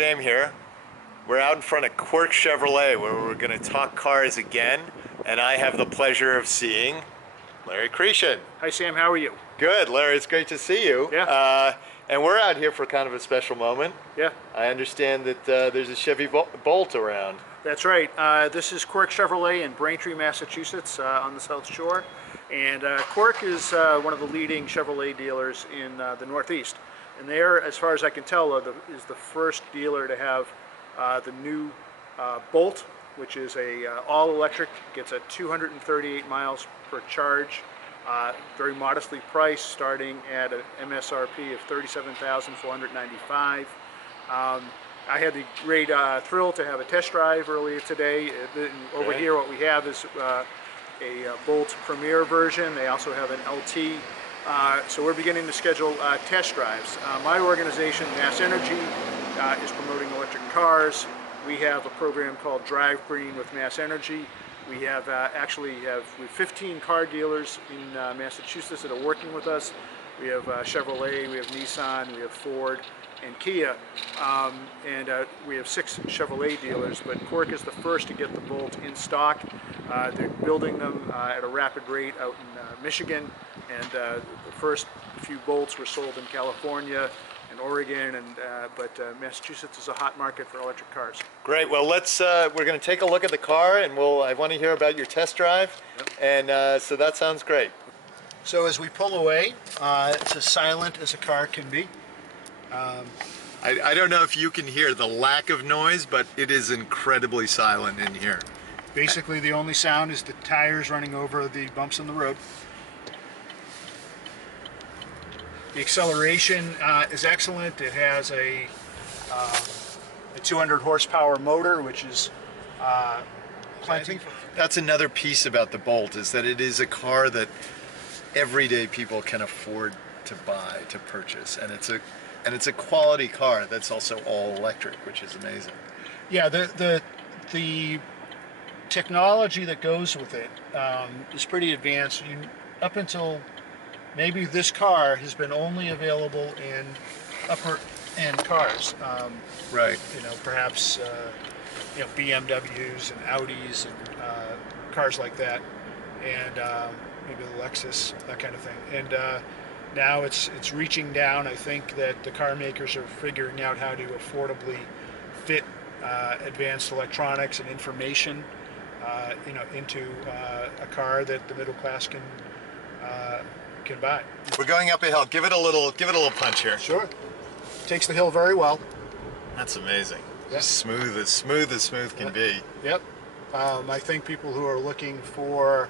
Sam here. We're out in front of Quirk Chevrolet where we're going to talk cars again, and I have the pleasure of seeing Larry Chretien. Hi Sam, how are you? Good, Larry, it's great to see you. Yeah. And we're out here for kind of a special moment. Yeah. I understand that there's a Chevy Bolt around. That's right. This is Quirk Chevrolet in Braintree, Massachusetts on the South Shore. And Quirk is one of the leading Chevrolet dealers in the Northeast. And they're, as far as I can tell, is the first dealer to have the new Bolt, which is a all-electric, gets a 238 miles per charge, very modestly priced, starting at an MSRP of $37,495. I had the great thrill to have a test drive earlier today. Over here what we have is a Bolt Premier version. They also have an LT. So we're beginning to schedule test drives. My organization, Mass Energy, is promoting electric cars. We have a program called Drive Green with Mass Energy. We have we have 15 car dealers in Massachusetts that are working with us. We have Chevrolet, we have Nissan, we have Ford, and Kia, we have 6 Chevrolet dealers, but Quirk is the first to get the Bolt in stock. They're building them at a rapid rate out in Michigan, and the first few Bolts were sold in California and Oregon, but Massachusetts is a hot market for electric cars. Great. Well, we're going to take a look at the car, and I want to hear about your test drive. Yep. And so that sounds great. So as we pull away, it's as silent as a car can be. I don't know if you can hear the lack of noise, but it is incredibly silent in here. Basically, the only sound is the tires running over the bumps in the road. The acceleration is excellent. It has a 200 horsepower motor, which is plenty. That's another piece about the Bolt, is that it is a car that everyday people can afford to buy, to purchase, and it's a quality car that's also all electric, which is amazing. Yeah, the technology that goes with it is pretty advanced. Up until maybe this car has been only available in upper-end cars. Right. You know, perhaps BMWs and Audis and cars like that, and maybe the Lexus, that kind of thing. And now it's reaching down. I think that the car makers are figuring out how to affordably fit advanced electronics and information, into a car that the middle class can buy. We're going up a hill. Give it a little punch here. Sure. Takes the hill very well. That's amazing. Yep. Just smooth as smooth can be. Yep. I think people who are looking for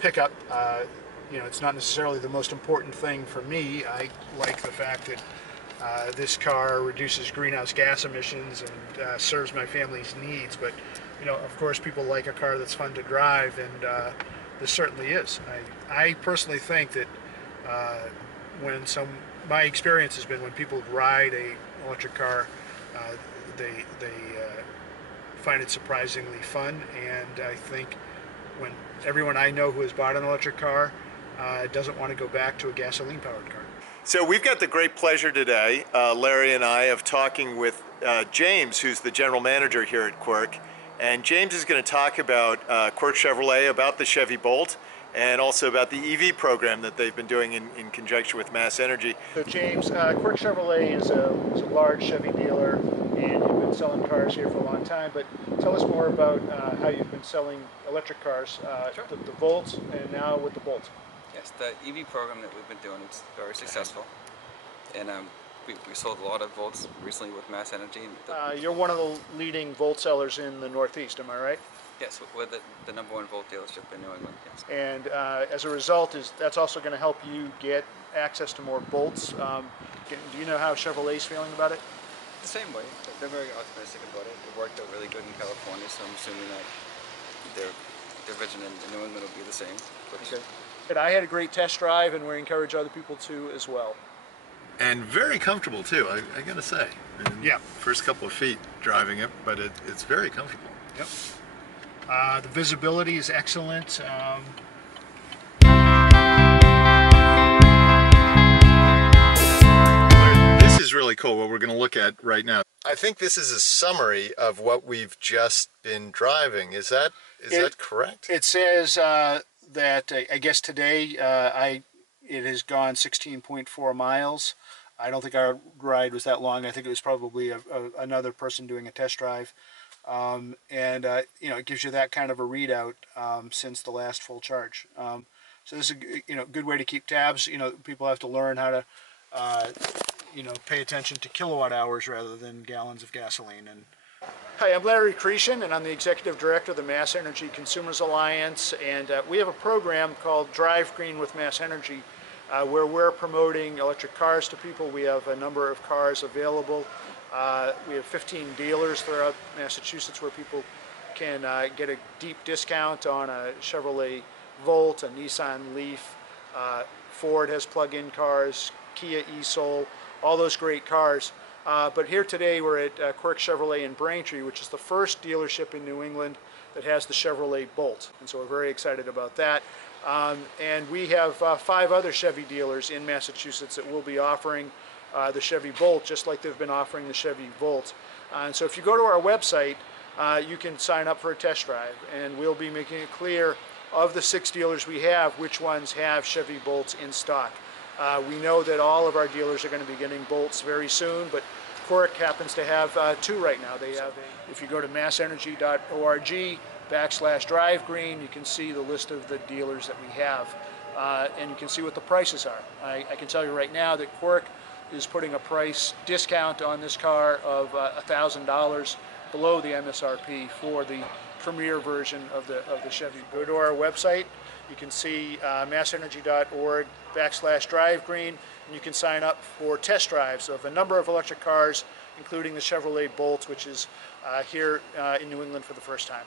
pickup, it's not necessarily the most important thing for me. I like the fact that this car reduces greenhouse gas emissions and serves my family's needs. But, of course, people like a car that's fun to drive, and this certainly is. I personally think that my experience has been when people ride an electric car, they find it surprisingly fun, and I think when everyone I know who has bought an electric car doesn't want to go back to a gasoline-powered car. So we've got the great pleasure today, Larry and I, of talking with James, who's the general manager here at Quirk. And James is going to talk about Quirk Chevrolet, about the Chevy Bolt, and also about the EV program that they've been doing in conjunction with Mass Energy. So James, Quirk Chevrolet is a large Chevy dealer, and you've been selling cars here for a long time, but tell us more about how you've been selling electric cars, Sure. the Volts, and now with the Bolt. Yes, the EV program that we've been doing is very successful, and we sold a lot of Volts recently with Mass Energy. You're one of the leading Volt sellers in the Northeast, am I right? Yes, we're the #1 Volt dealership in New England, yes. And as a result, that's also going to help you get access to more Bolts. Do you know how Chevrolet's feeling about it? The same way. They're very optimistic about it. It worked out really good in California, so I'm assuming that their vision in New England will be the same. Okay. I had a great test drive, and we encourage other people to as well. And very comfortable too, I gotta say. Yeah. First couple of feet driving it, but it's very comfortable. Yep. The visibility is excellent. This is really cool. vehicle, what we're going to look at right now. I think this is a summary of what we've just been driving. Is that correct? It says that I guess today it has gone 16.4 miles. I don't think our ride was that long. I think it was probably another person doing a test drive. It gives you that kind of a readout since the last full charge. So this is a good way to keep tabs. People have to learn how to pay attention to kilowatt hours rather than gallons of gasoline. Hi, I'm Larry Chretien, and I'm the Executive Director of the Mass Energy Consumers Alliance, and we have a program called Drive Green with Mass Energy where we're promoting electric cars to people. We have a number of cars available. We have 15 dealers throughout Massachusetts where people can get a deep discount on a Chevrolet Bolt, a Nissan Leaf. Ford has plug-in cars, Kia e-Soul, all those great cars. But here today we're at Quirk Chevrolet in Braintree, which is the first dealership in New England that has the Chevrolet Bolt. And so we're very excited about that. And we have 5 other Chevy dealers in Massachusetts that will be offering the Chevy Bolt, just like they've been offering the Chevy Bolt. And so if you go to our website, you can sign up for a test drive, and we'll be making it clear of the 6 dealers we have, which ones have Chevy Bolts in stock. We know that all of our dealers are going to be getting Bolts very soon, but Quirk happens to have 2 right now. They have if you go to massenergy.org/drivegreen, you can see the list of the dealers that we have, and you can see what the prices are. I can tell you right now that Quirk is putting a price discount on this car of $1,000 below the MSRP for the premier version of the Chevy. Go to our website. You can see massenergy.org/drivegreen, and you can sign up for test drives of a number of electric cars, including the Chevrolet Bolt, which is here in New England for the first time.